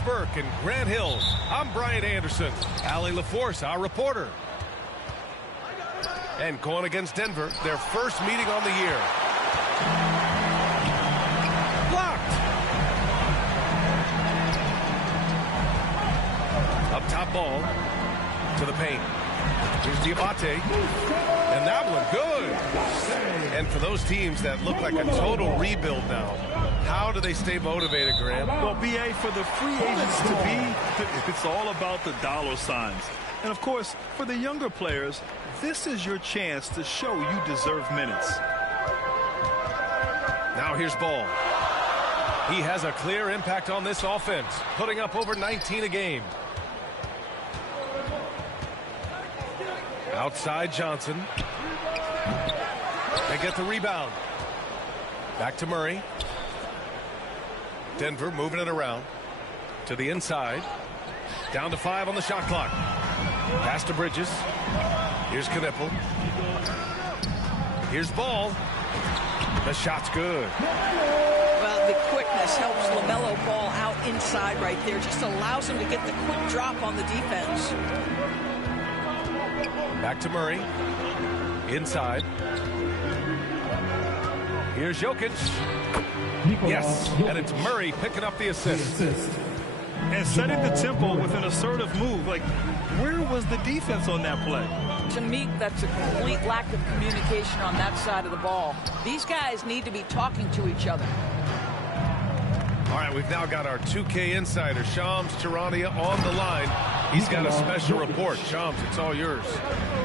Chris Burke and Grant Hill. I'm Brian Anderson. Allie LaForce, our reporter. And going against Denver, their first meeting on the year. Blocked. Up top ball to the paint. Here's Diabate. And that one good. And for those teams that look like a total rebuild now, how do they stay motivated, Graham? Well, B.A., for the free agents to be, it's all about the dollar signs. And, of course, for the younger players, this is your chance to show you deserve minutes. Now here's Ball. He has a clear impact on this offense, putting up over 19 a game. Outside Johnson. They get the rebound. Back to Murray. Denver moving it around to the inside. Down to 5 on the shot clock. Pass to Bridges. Here's Knipple. Here's Ball. The shot's good. Well, the quickness helps LaMelo Ball out inside right there. Just allows him to get the quick drop on the defense. Back to Murray. Inside. Here's Jokic. Yes, and it's Murray picking up the assist. And setting the tempo with an assertive move. Like, where was the defense on that play? To me, that's a complete lack of communication on that side of the ball. These guys need to be talking to each other. All right, we've now got our 2K insider, Shams Charania, on the line. He's got a special report. Shams, it's all yours.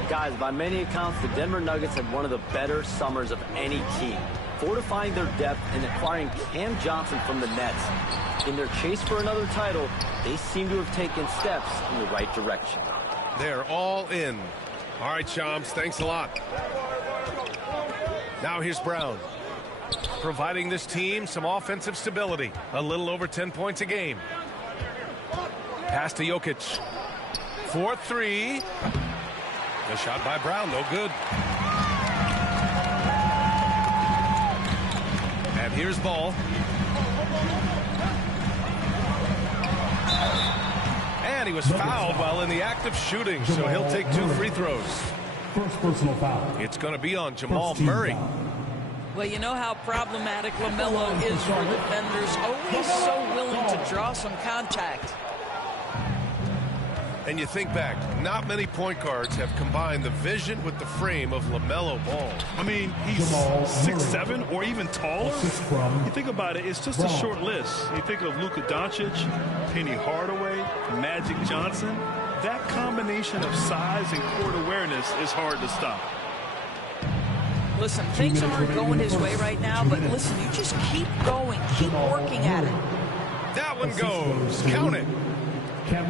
Guys, by many accounts, the Denver Nuggets had one of the better summers of any team, fortifying their depth and acquiring Cam Johnson from the Nets. In their chase for another title, they seem to have taken steps in the right direction. They're all in. All right, Shams, thanks a lot. Now here's Brown, providing this team some offensive stability. A little over 10 points a game. Pass to Jokic. 4-3. The shot by Brown, no good. And here's Ball. And he was fouled while in the act of shooting, so he'll take 2 free throws. First personal foul. It's going to be on Jamal Murray. Well, you know how problematic LaMelo is for defenders. Always so willing to draw some contact. And you think back, not many point guards have combined the vision with the frame of LaMelo Ball. I mean, he's 6'7" or even taller. You think about it, it's just a short list. You think of Luka Doncic, Penny Hardaway, Magic Johnson. That combination of size and court awareness is hard to stop. Listen, things aren't going his way right now, but listen, you just keep going, keep working at it. That one goes. Count it.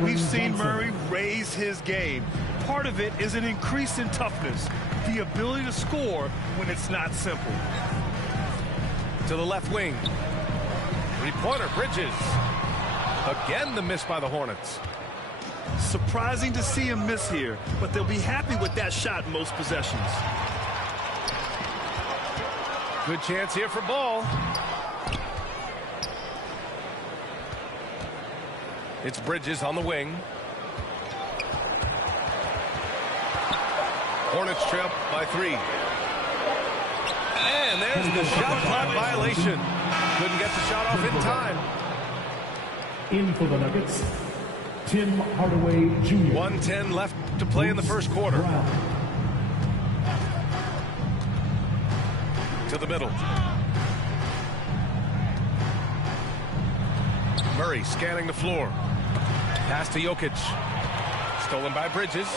We've seen Murray raise his game. Part of it is an increase in toughness, the ability to score when it's not simple. To the left wing. Three-pointer, Bridges. Again, the miss by the Hornets. Surprising to see him miss here, but they'll be happy with that shot most possessions. Good chance here for Ball. It's Bridges on the wing. Hornets trail by 3. And there's the shot clock violation. Couldn't get the shot off in time. In for the Nuggets, Tim Hardaway Jr. 1:10 left to play in the first quarter. To the middle. Murray scanning the floor. Pass to Jokic. Stolen by Bridges.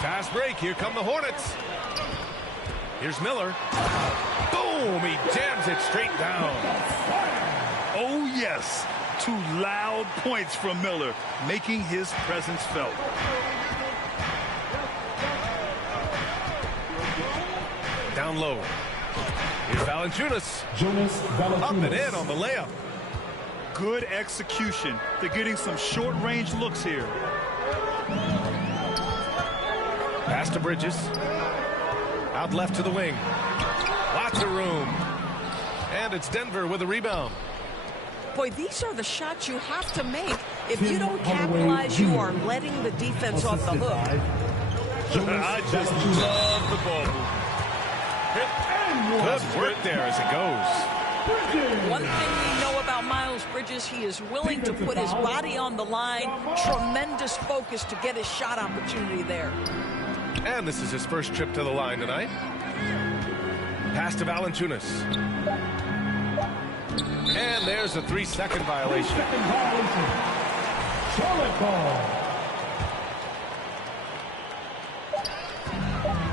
Fast break. Here come the Hornets. Here's Miller. Boom! He jams it straight down. Oh, yes. 2 loud points from Miller, making his presence felt. Down low. Here's Valanciunas. Up and in on the layup. Good execution. They're getting some short-range looks here. Pass to Bridges. Out left to the wing. Lots of room. And it's Denver with a rebound. Boy, these are the shots you have to make. If you don't capitalize, you are letting the defense off the hook. I just love the ball movement. Good work there as it goes. One thing we know about Miles Bridges, he is willing to put his body on the line. Tremendous focus to get his shot opportunity there. And this is his first trip to the line tonight. Pass to Valanciunas. And there's a 3-second violation. Charlotte ball.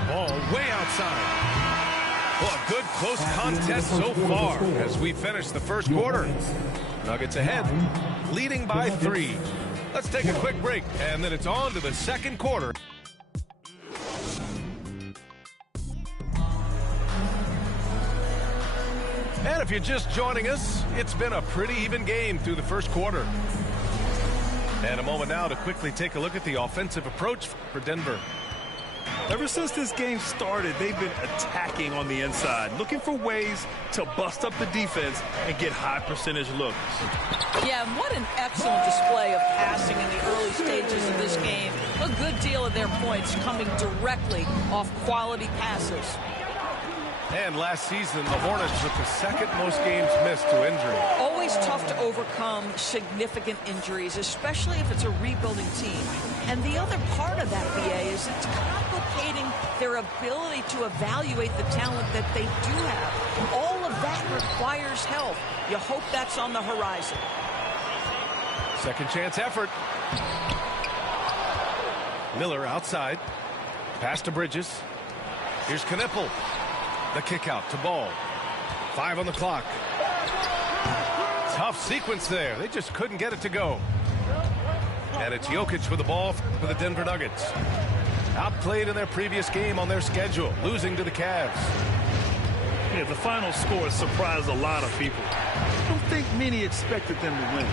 Ball way outside. Well, a good close contest so far as we finish the first quarter. Nuggets ahead, leading by 3. Let's take a quick break, and then it's on to the second quarter. And if you're just joining us, it's been a pretty even game through the first quarter. And a moment now to quickly take a look at the offensive approach for Denver. Ever since this game started, they've been attacking on the inside, looking for ways to bust up the defense and get high percentage looks. Yeah, and what an excellent display of passing in the early stages of this game. A good deal of their points coming directly off quality passes. And last season, the Hornets took the second most games missed to injury. Always tough to overcome significant injuries, especially if it's a rebuilding team. And the other part of that, BA, is it's complicating their ability to evaluate the talent that they do have. All of that requires help. You hope that's on the horizon. Second chance effort. Miller outside. Pass to Bridges. Here's Knipple. The kick out to Ball. 5 on the clock. Tough sequence there. They just couldn't get it to go. And it's Jokic with the ball for the Denver Nuggets. Outplayed in their previous game on their schedule, losing to the Cavs. Yeah, the final score surprised a lot of people. I don't think many expected them to win.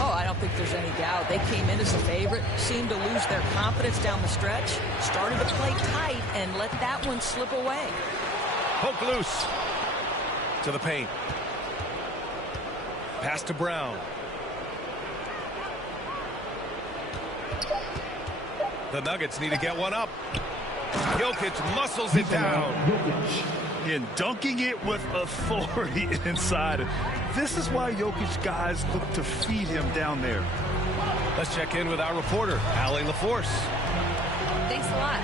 Oh, I don't think there's any doubt. They came in as a favorite, seemed to lose their confidence down the stretch, started to play tight, and let that one slip away. Poke loose to the paint. Pass to Brown. The Nuggets need to get one up. Jokic muscles it down. And dunking it with authority inside. This is why Jokic guys look to feed him down there. Let's check in with our reporter, Allie LaForce. Thanks a lot.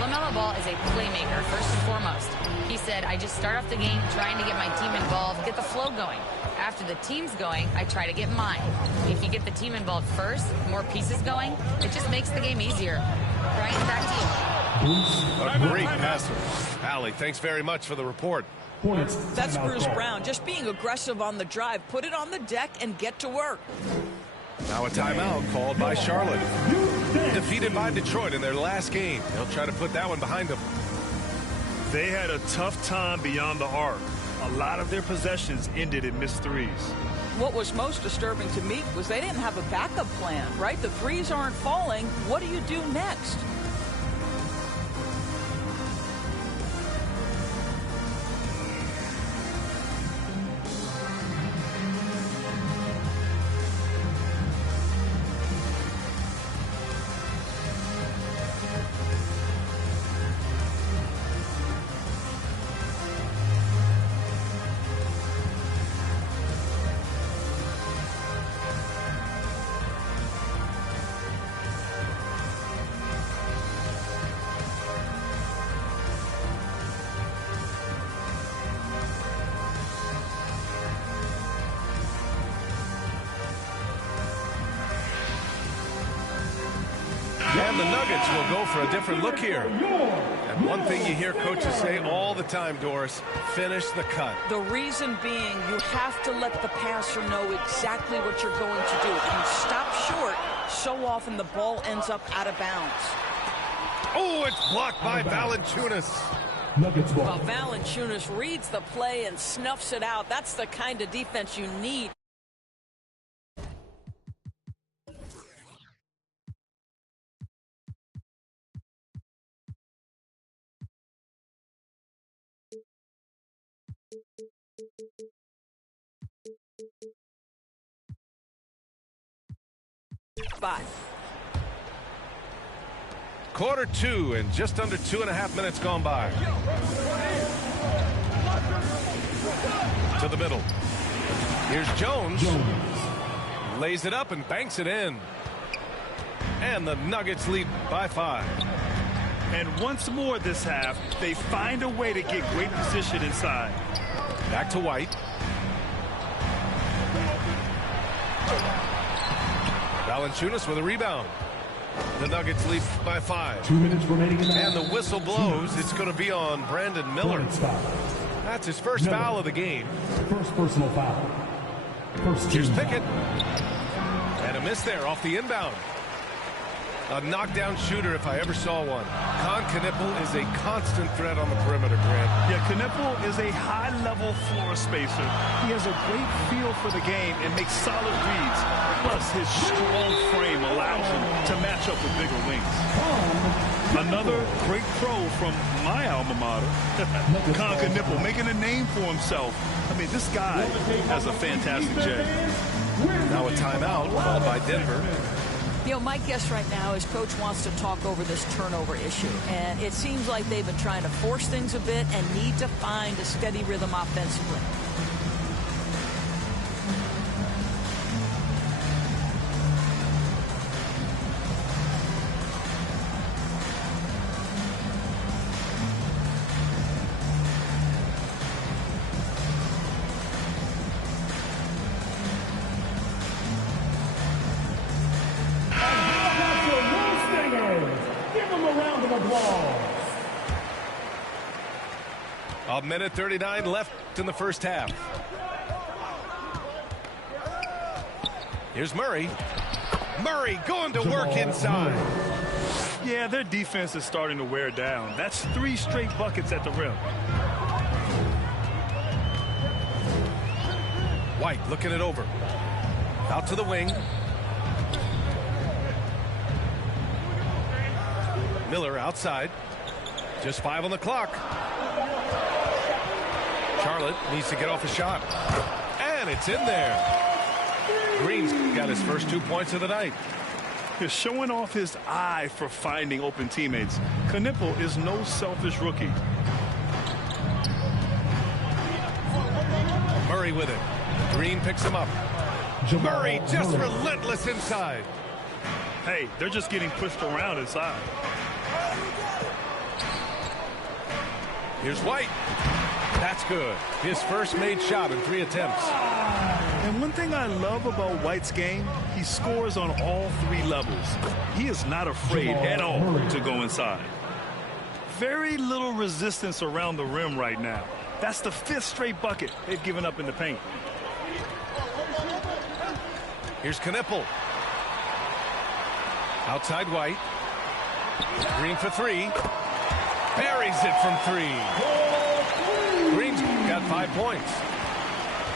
LaMelo Ball is a playmaker, first and foremost. He said, I just start off the game trying to get my team involved, get the flow going. After the team's going, I try to get mine. If you get the team involved first, more pieces going, it just makes the game easier. Brian, back to you. A great passer. Allie, thanks very much for the report. That's Bruce Brown, just being aggressive on the drive. Put it on the deck and get to work. Now a timeout called by Charlotte. Defeated by Detroit in their last game. They'll try to put that one behind them. They had a tough time beyond the arc. A lot of their possessions ended in missed threes. What was most disturbing to me was they didn't have a backup plan, right? The threes aren't falling. What do you do next? And the Nuggets will go for a different look here. And one thing you hear coaches say all the time, Doris, finish the cut. The reason being you have to let the passer know exactly what you're going to do. If you stop short, so often the ball ends up out of bounds. Oh, it's blocked by Valanciunas. Well, Valanciunas reads the play and snuffs it out. That's the kind of defense you need. 5. Quarter 2 and just under 2.5 minutes gone by. To the middle. Here's Jones. Lays it up and banks it in. And the Nuggets lead by 5. And once more this half, they find a way to get great position inside. Back to White. Valanciunas with a rebound. The Nuggets lead by 5. 2 minutes remaining in the And the whistle blows. It's going to be on Brandon Miller. That's his first foul of the game. First personal foul. First Here's team Pickett. And a miss there off the inbound. A knockdown shooter if I ever saw one. Con Knippel is a constant threat on the perimeter, Grant. Yeah, Knippel is a high-level floor spacer. He has a great feel for the game and makes solid reads. Plus, his strong frame allows him to match up with bigger wings. Another great pro from my alma mater, Con Knippel, making a name for himself. I mean, this guy has a fantastic jab. Now a timeout called by Denver. You know, my guess right now is Coach wants to talk over this turnover issue. And it seems like they've been trying to force things a bit and need to find a steady rhythm offensively. A minute 39 left in the first half. Here's Murray. Murray going to work inside. Yeah, their defense is starting to wear down. That's 3 straight buckets at the rim. White looking it over. Out to the wing. Miller outside. Just 5 on the clock. Charlotte needs to get off a shot. And it's in there. Green's got his first 2 points of the night. He's showing off his eye for finding open teammates. Knippel is no selfish rookie. Murray with it. Green picks him up. Murray just relentless inside. Hey, they're just getting pushed around inside. Here's White. That's good. His first made shot in 3 attempts. And one thing I love about White's game, he scores on all 3 levels. He is not afraid at all to go inside. Very little resistance around the rim right now. That's the 5th straight bucket they've given up in the paint. Here's Knippel. Outside White. Green for 3. Buries it from 3. Green's got 5 points.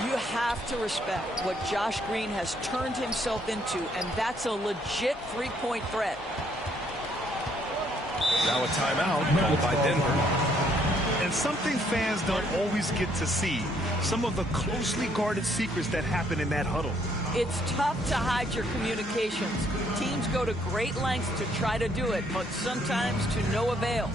You have to respect what Josh Green has turned himself into, and that's a legit 3-point threat. Now a timeout called by Denver. And something fans don't always get to see, some of the closely guarded secrets that happen in that huddle. It's tough to hide your communications. Teams go to great lengths to try to do it, but sometimes to no avail.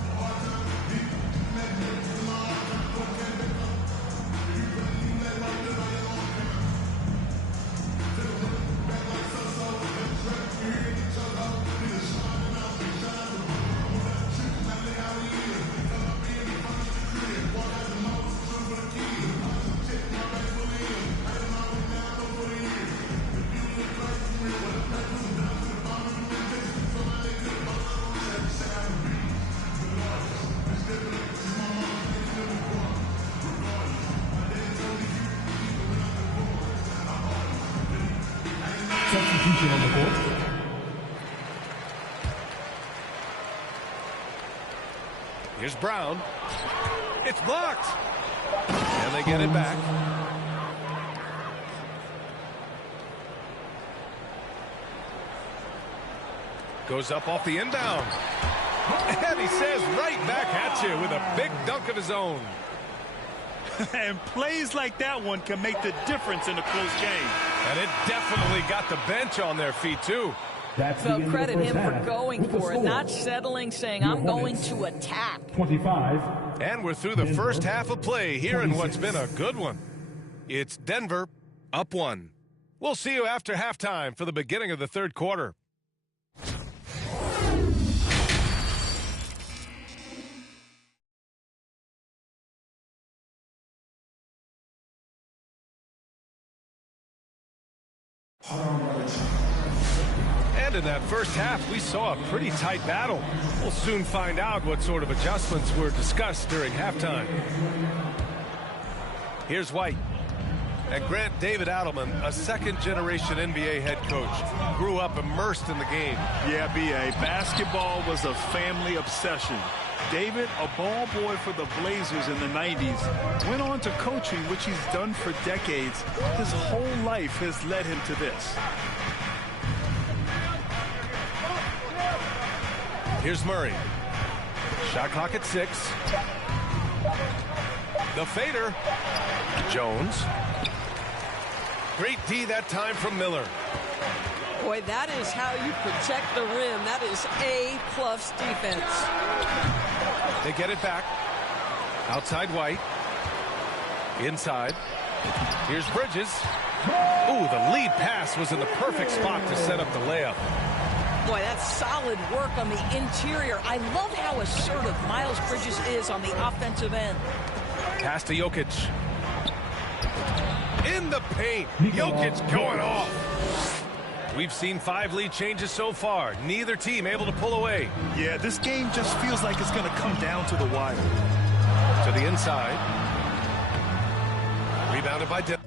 Substitution on the court. Here's Brown. It's blocked. And they get it back. Goes up off the inbound. And he says right back at you with a big dunk of his own. And plays like that one can make the difference in a close game. And it definitely got the bench on their feet, too. So credit him for going for it, not settling, saying, I'm going to attack. 25. And we're through the first half of play here in what's been a good one. It's Denver up 1. We'll see you after halftime for the beginning of the third quarter. And in that first half, we saw a pretty tight battle. We'll soon find out what sort of adjustments were discussed during halftime. Here's White. And Grant David Adelman, a second-generation NBA head coach, grew up immersed in the game. Yeah, B.A., basketball was a family obsession. David, a ball boy for the Blazers in the 90s, went on to coaching, which he's done for decades. His whole life has led him to this. Here's Murray. Shot clock at 6. The fader. Jones. Great D that time from Miller. Boy, that is how you protect the rim. That is A-plus defense. They get it back. Outside White. Inside. Here's Bridges. Ooh, the lead pass was in the perfect spot to set up the layup. Boy, that's solid work on the interior. I love how assertive Miles Bridges is on the offensive end. Pass to Jokic. In the paint. Jokic going off. We've seen 5 lead changes so far. Neither team able to pull away. Yeah, this game just feels like it's going to come down to the wire. To the inside. Rebounded by Denver.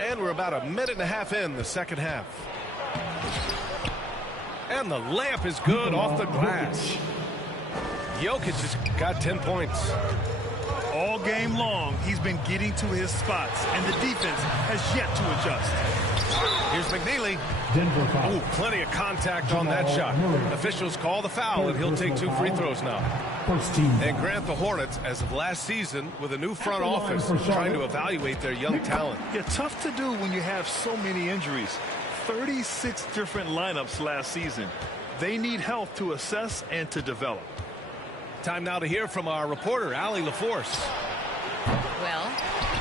And we're about a minute and a half in the second half. And the layup is good off the glass. Jokic has got 10 points. All game long, he's been getting to his spots, and the defense has yet to adjust. Here's McNeely. Denver foul. Ooh, plenty of contact on that shot. Officials call the foul, and he'll take 2 free throws now. First team. And Grant, the Hornets, as of last season, with a new front office, trying to evaluate their young talent. Yeah, tough to do when you have so many injuries. 36 different lineups last season. They need help to assess and to develop. Time now to hear from our reporter, Allie LaForce. Well,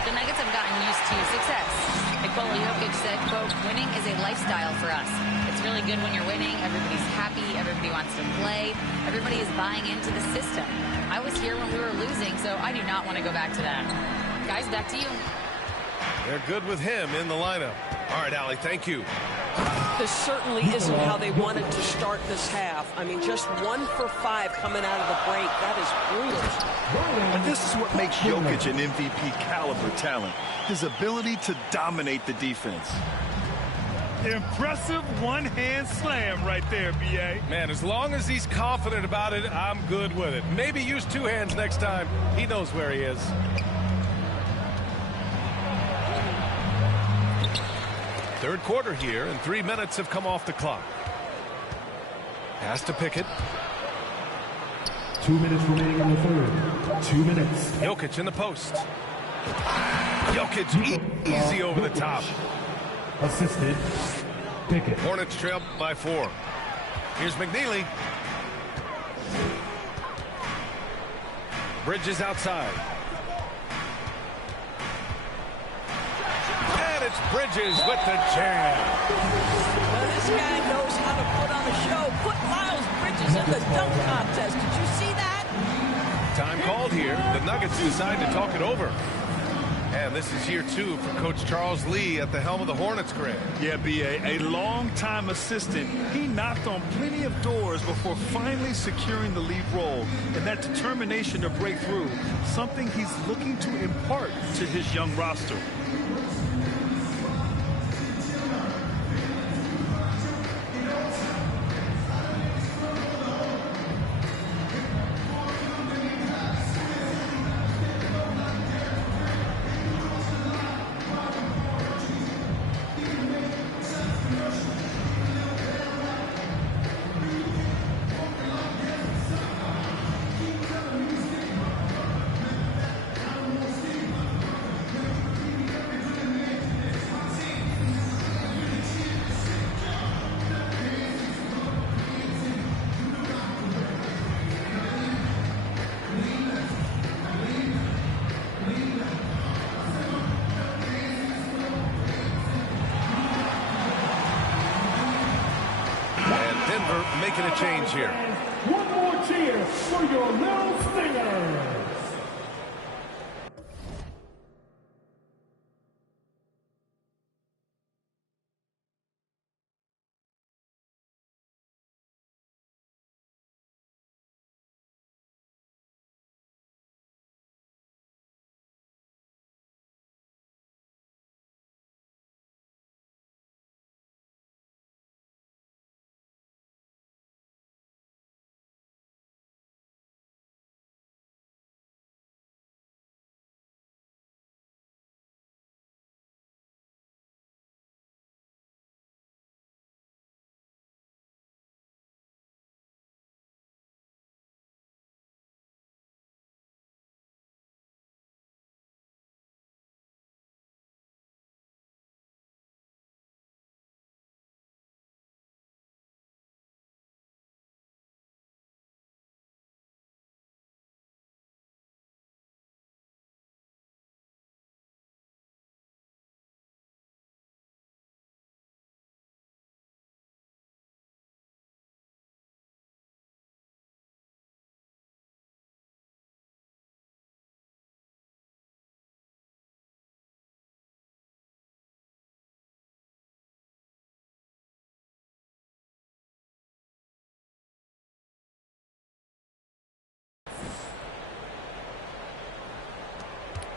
the Nuggets have gotten used to success. Nikola Jokic said, quote, winning is a lifestyle for us. It's really good when you're winning. Everybody's happy. Everybody wants to play. Everybody is buying into the system. I was here when we were losing, so I do not want to go back to that. Guys, back to you. They're good with him in the lineup. All right, Allie, thank you. This certainly isn't how they wanted to start this half. I mean, just 1 for 5 coming out of the break. That is brutal. And this is what makes Jokic an MVP caliber talent. His ability to dominate the defense. Impressive one-hand slam right there, B.A. Man, as long as he's confident about it, I'm good with it. Maybe use 2 hands next time. He knows where he is. Third quarter here, and 3 minutes have come off the clock. Pass to Pickett. 2 minutes remaining in the third. 2 minutes. Jokic in the post. Jokic easy over the top. Assisted. Pickett. Hornets trail by 4. Here's McNeely. Bridges outside. And it's Bridges with the jam. Well, this guy knows how to put on a show. Put Miles Bridges in the dunk contest. Did you see that? Time called here. The Nuggets decide to talk it over. And this is year 2 for Coach Charles Lee at the helm of the Hornets, Greg. Yeah, B.A., a long-time assistant. He knocked on plenty of doors before finally securing the lead role. And that determination to break through, something he's looking to impart to his young roster. Denver making a change here. One more cheer for your little Stingers.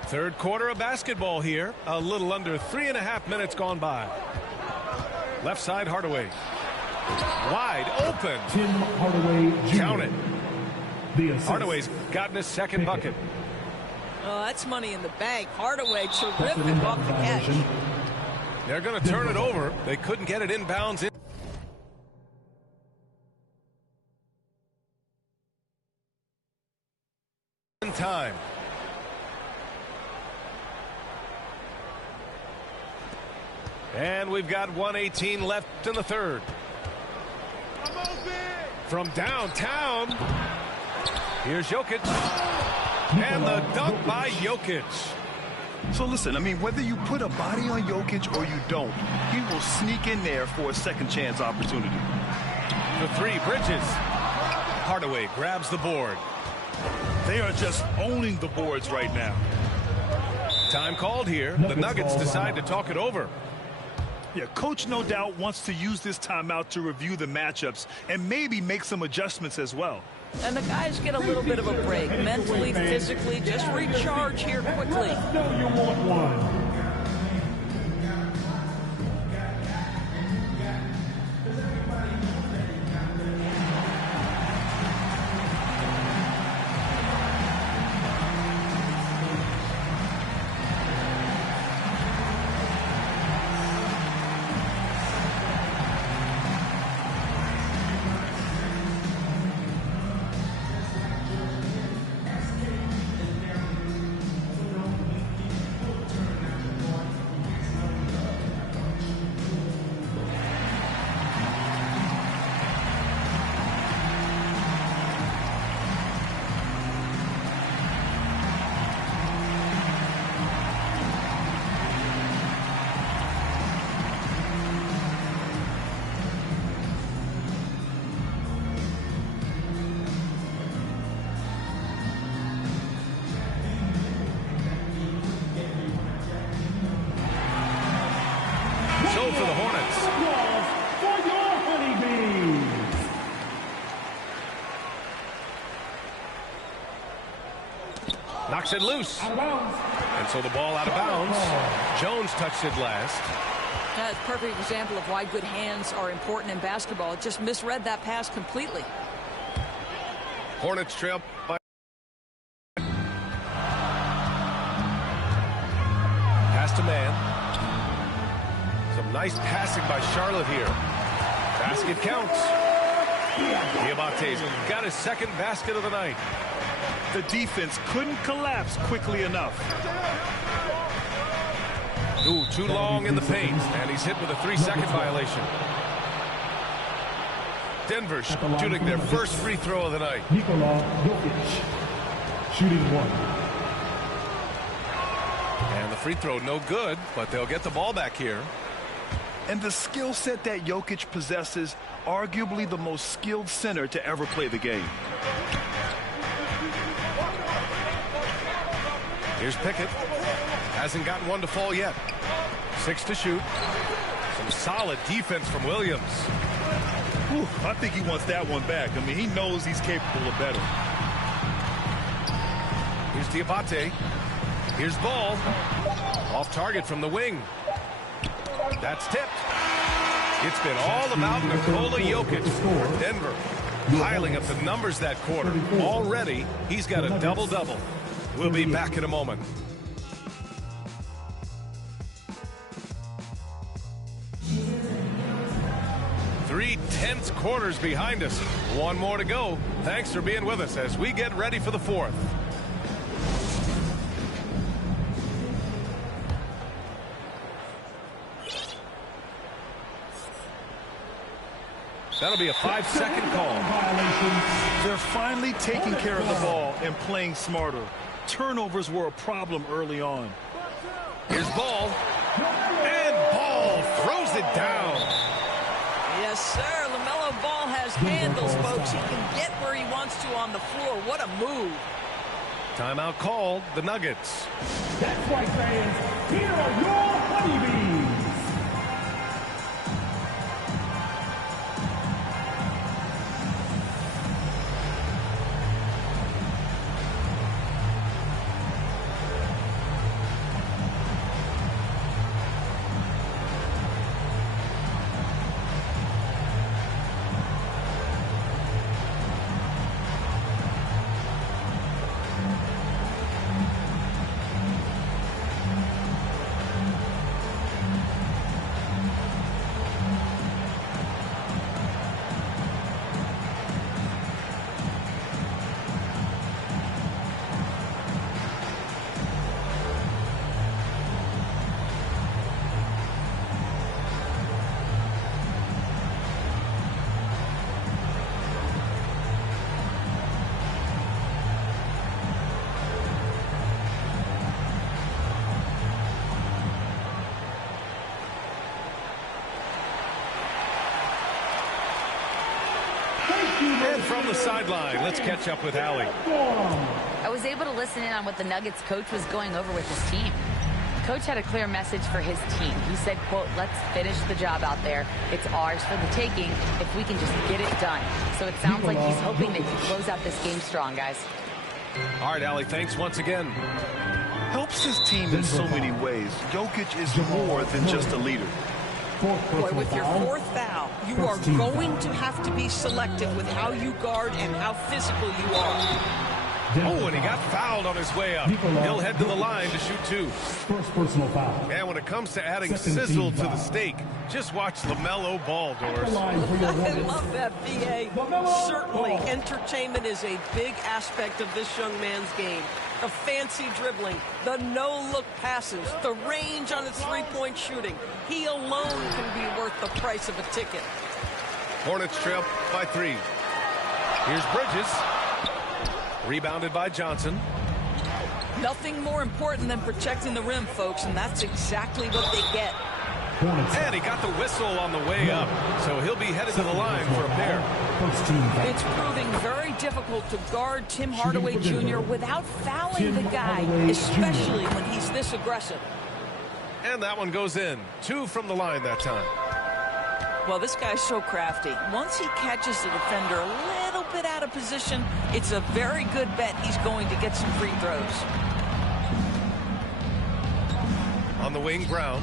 Third quarter of basketball here. A little under 3.5 minutes gone by. Left side, Hardaway. Wide open. Tim Hardaway Jr. Count it. The assist. Hardaway's gotten his second bucket. Oh, that's money in the bank. Hardaway, terrific off the catch. They're going to turn it over. They couldn't get it inbounds. In time. And we've got 1:18 left in the third. From downtown, here's Jokic. And the dunk by Jokic. So listen, I mean, whether you put a body on Jokic or you don't, he will sneak in there for a second chance opportunity. The three, Bridges. Hardaway grabs the board. They are just owning the boards right now. Time called here. The Nuggets decide to talk it over. Yeah, coach no doubt wants to use this timeout to review the matchups and maybe make some adjustments as well. And the guys get a little bit of a break. Mentally, physically, just recharge here quickly. No, you want one. go for the Hornets. For your honeybees. Knocks it loose. Out of bounds. And so the ball out of bounds. Jones touched it last. That's a perfect example of why good hands are important in basketball. It just misread that pass completely. Hornets trail by. Pass to man. Some nice passing by Charlotte here. Basket counts. Diabate's got his second basket of the night. The defense couldn't collapse quickly enough. Ooh, too long in the paint, and he's hit with a 3-second violation. Denver shooting their first free throw of the night. Nikola Jokic shooting one. And the free throw no good, but they'll get the ball back here. And the skill set that Jokic possesses, arguably the most skilled center to ever play the game. Here's Pickett. Hasn't gotten one to fall yet. 6 to shoot. Some solid defense from Williams. Whew, I think he wants that one back. I mean, he knows he's capable of better. Here's Diabate. Here's Ball. Off target from the wing. That's tipped. It's been all about Nikola Jokic for Denver. Piling up the numbers that quarter. Already, he's got a double-double. We'll be back in a moment. Three tense quarters behind us. One more to go. Thanks for being with us as we get ready for the fourth. That'll be a 5-second call. They're finally taking care of the ball and playing smarter. Turnovers were a problem early on. Here's Ball. And Ball throws it down. Yes, sir. LaMelo Ball has handles, folks. He can get where he wants to on the floor. What a move. Timeout called. The Nuggets. That's right, fans. Here are your honeybees. And from the sideline, let's catch up with Allie. I was able to listen in on what the Nuggets coach was going over with his team. Coach had a clear message for his team. He said, quote, let's finish the job out there. It's ours for the taking if we can just get it done. So it sounds like he's hoping they can close out this game strong, guys. All right, Allie, thanks once again. Helps his team in so many ways. Jokic is more than just a leader. Boy, with your fourth foul, you are going to have to be selective with how you guard and how physical you are. Oh, and he got fouled on his way up. He'll head to the line to shoot two. First personal foul. And when it comes to adding sizzle to the steak, just watch LaMelo Ball, Doris. I love that, B.A. Certainly, entertainment is a big aspect of this young man's game. The fancy dribbling, the no-look passes, the range on his three-point shooting. He alone can be worth the price of a ticket. Hornets trail by 3. Here's Bridges. Rebounded by Johnson. Nothing more important than protecting the rim, folks, and that's exactly what they get. And he got the whistle on the way up, so he'll be headed to the line for a pair. It's proving very difficult to guard Tim Hardaway Jr. without fouling the guy, especially when he's this aggressive. And that one goes in. 2 from the line that time. Well, this guy's so crafty. Once he catches the defender a little bit out of position, it's a very good bet he's going to get some free throws. On the wing, Brown.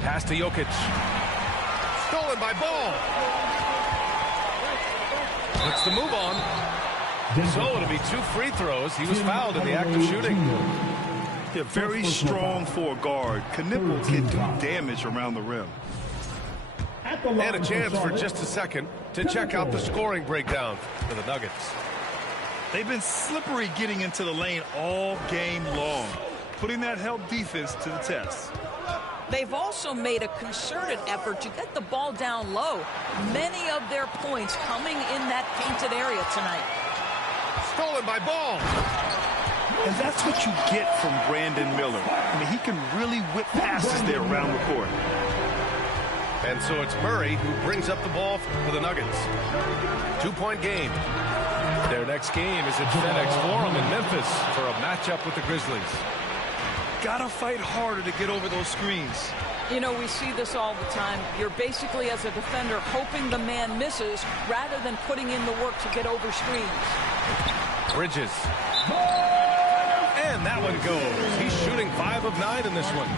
Pass to Jokic. Stolen by Ball. Puts the move on. So it'll be 2 free throws. He was fouled in the act of shooting. They're very strong for a guard. Knipple can do damage around the rim. And a chance for just a second to check out the scoring breakdown for the Nuggets. They've been slippery getting into the lane all game long, putting that help defense to the test. They've also made a concerted effort to get the ball down low. Many of their points coming in that painted area tonight. Stolen by Ball. And that's what you get from Brandon Miller. I mean, he can really whip passes there around the court. And so it's Murray who brings up the ball for the Nuggets. 2-point game. Their next game is at FedEx Forum in Memphis for a matchup with the Grizzlies. Gotta fight harder to get over those screens. You know, we see this all the time. You're basically, as a defender, hoping the man misses rather than putting in the work to get over screens. Bridges. And that one goes. He's shooting 5 of 9 in this one.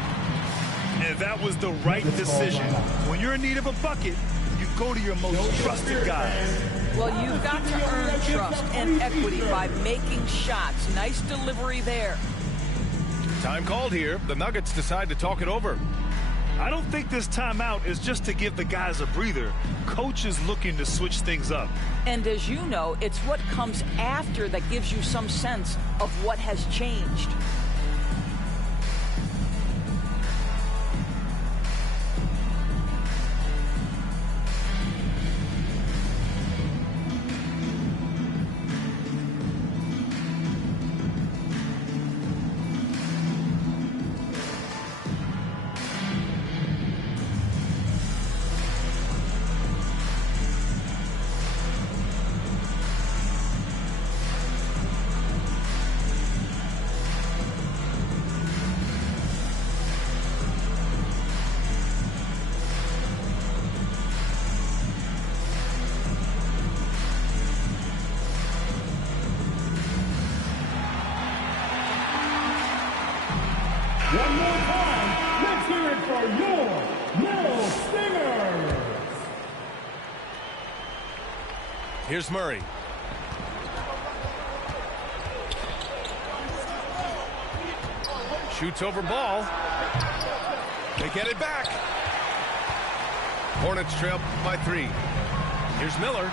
And that was the right decision. When you're in need of a bucket, you go to your most trusted guys. Well, you've got to earn trust and equity by making shots. Nice delivery there. Time called here. The Nuggets decide to talk it over. I don't think this timeout is just to give the guys a breather. Coach is looking to switch things up. And as you know, it's what comes after that gives you some sense of what has changed. One more time, let's hear it for your Little Stingers. Here's Murray. Shoots over Ball. They get it back. Hornets trail by 3. Here's Miller.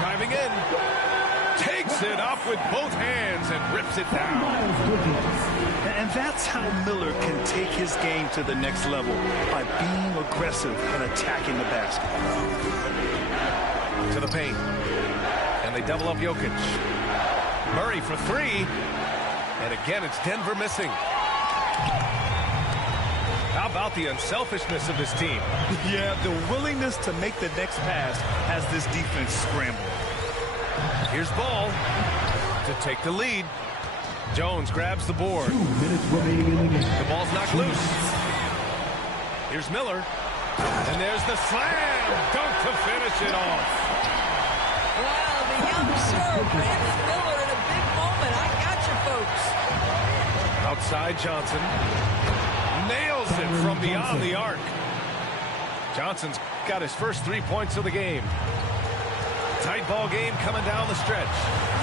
Driving in. Takes it up with both hands and rips it down. And that's how Miller can take his game to the next level, by being aggressive and attacking the basket. To the paint. And they double up Jokic. Murray for 3. And again, it's Denver missing. How about the unselfishness of this team? Yeah, the willingness to make the next pass has this defense scrambled. Here's Ball to take the lead. Jones grabs the board. 2 minutes remaining in the game. The ball's knocked loose. Here's Miller. And there's the slam dunk to finish it off. Wow, the young sir, Brandon Miller, in a big moment. I got you, folks. Outside Johnson. Nails it from beyond the arc. Johnson's got his first 3 points of the game. Tight ball game coming down the stretch.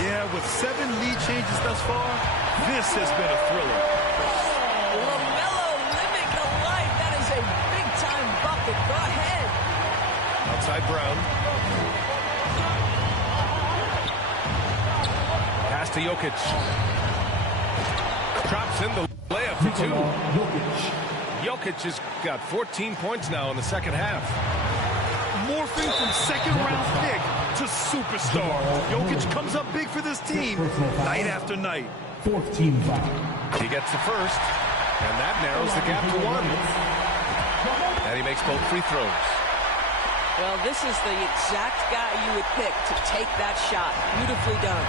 Yeah, with 7 lead changes thus far, this has been a thriller. LaMelo living the life. That is a big-time bucket. Go ahead. Outside Brown. Pass to Jokic. Drops in the layup for 2. Jokic has got 14 points now in the second half. Morphing from second-round pick to superstar. Jokic comes up big for this team night after night. 4th team foul. He gets the first, and that narrows the gap to 1. And he makes both free throws. Well, this is the exact guy you would pick to take that shot. Beautifully done.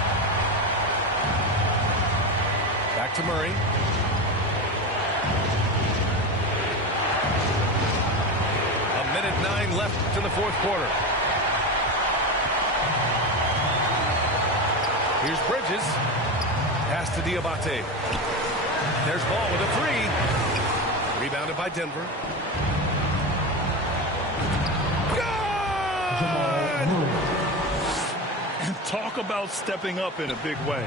Back to Murray. A minute 9 left in the fourth quarter. Here's Bridges. Pass to Diabate. There's Ball with a three. Rebounded by Denver. Talk about stepping up in a big way.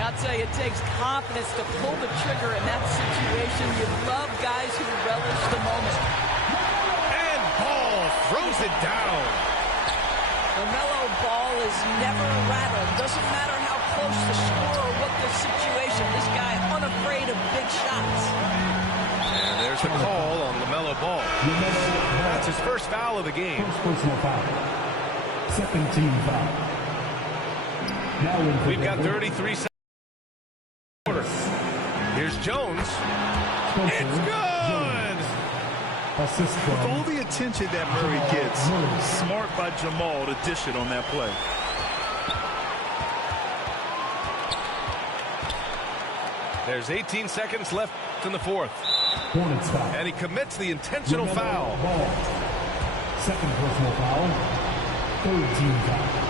I'll tell you, it takes confidence to pull the trigger in that situation. You love guys who relish the moment. And Ball throws it down. LaMelo Ball is never rattled. Doesn't matter how close the score or what the situation. This guy unafraid of big shots. And there's the call on LaMelo Ball. That's his first foul of the game. First personal foul. Second team foul. We've got 33 seconds. Here's Jones. It's good! Assist from With all the attention that Murray gets, smart by Jamal to dish it on that play. There's 18 seconds left in the fourth. Hornets foul. And he commits the intentional foul. Ball. Second personal foul. Third team foul.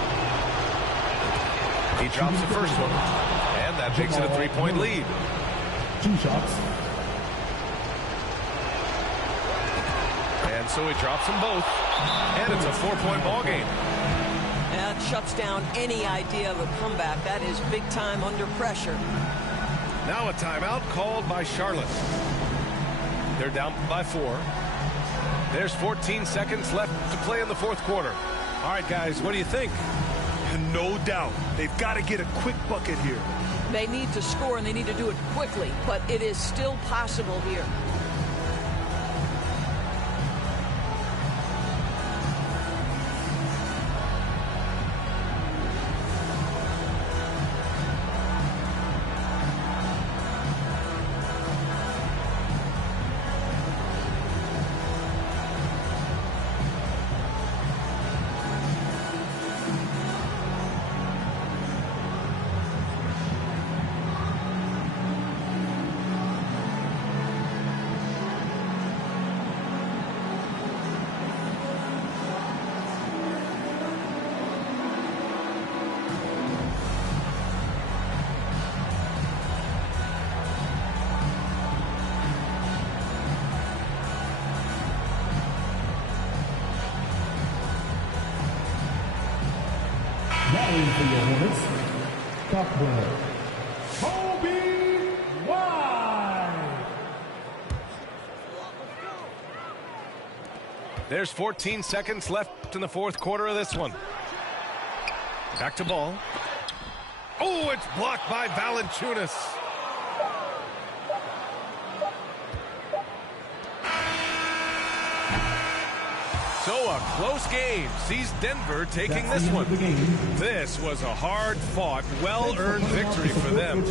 He drops the first one, and that makes it a three-point lead. 2 shots. And so he drops them both, and it's a 4-point ball game. That shuts down any idea of a comeback. That is big time under pressure. Now a timeout called by Charlotte. They're down by 4. There's 14 seconds left to play in the fourth quarter. All right, guys, what do you think? No doubt. They've got to get a quick bucket here. They need to score, and they need to do it quickly, but it is still possible here. Battling for your Hornets, Cockburn. Kobe White. There's 14 seconds left in the fourth quarter of this one. Back to Ball. Oh, it's blocked by Valanciunas. So a close game sees Denver taking this one. This was a hard-fought, well-earned victory for them.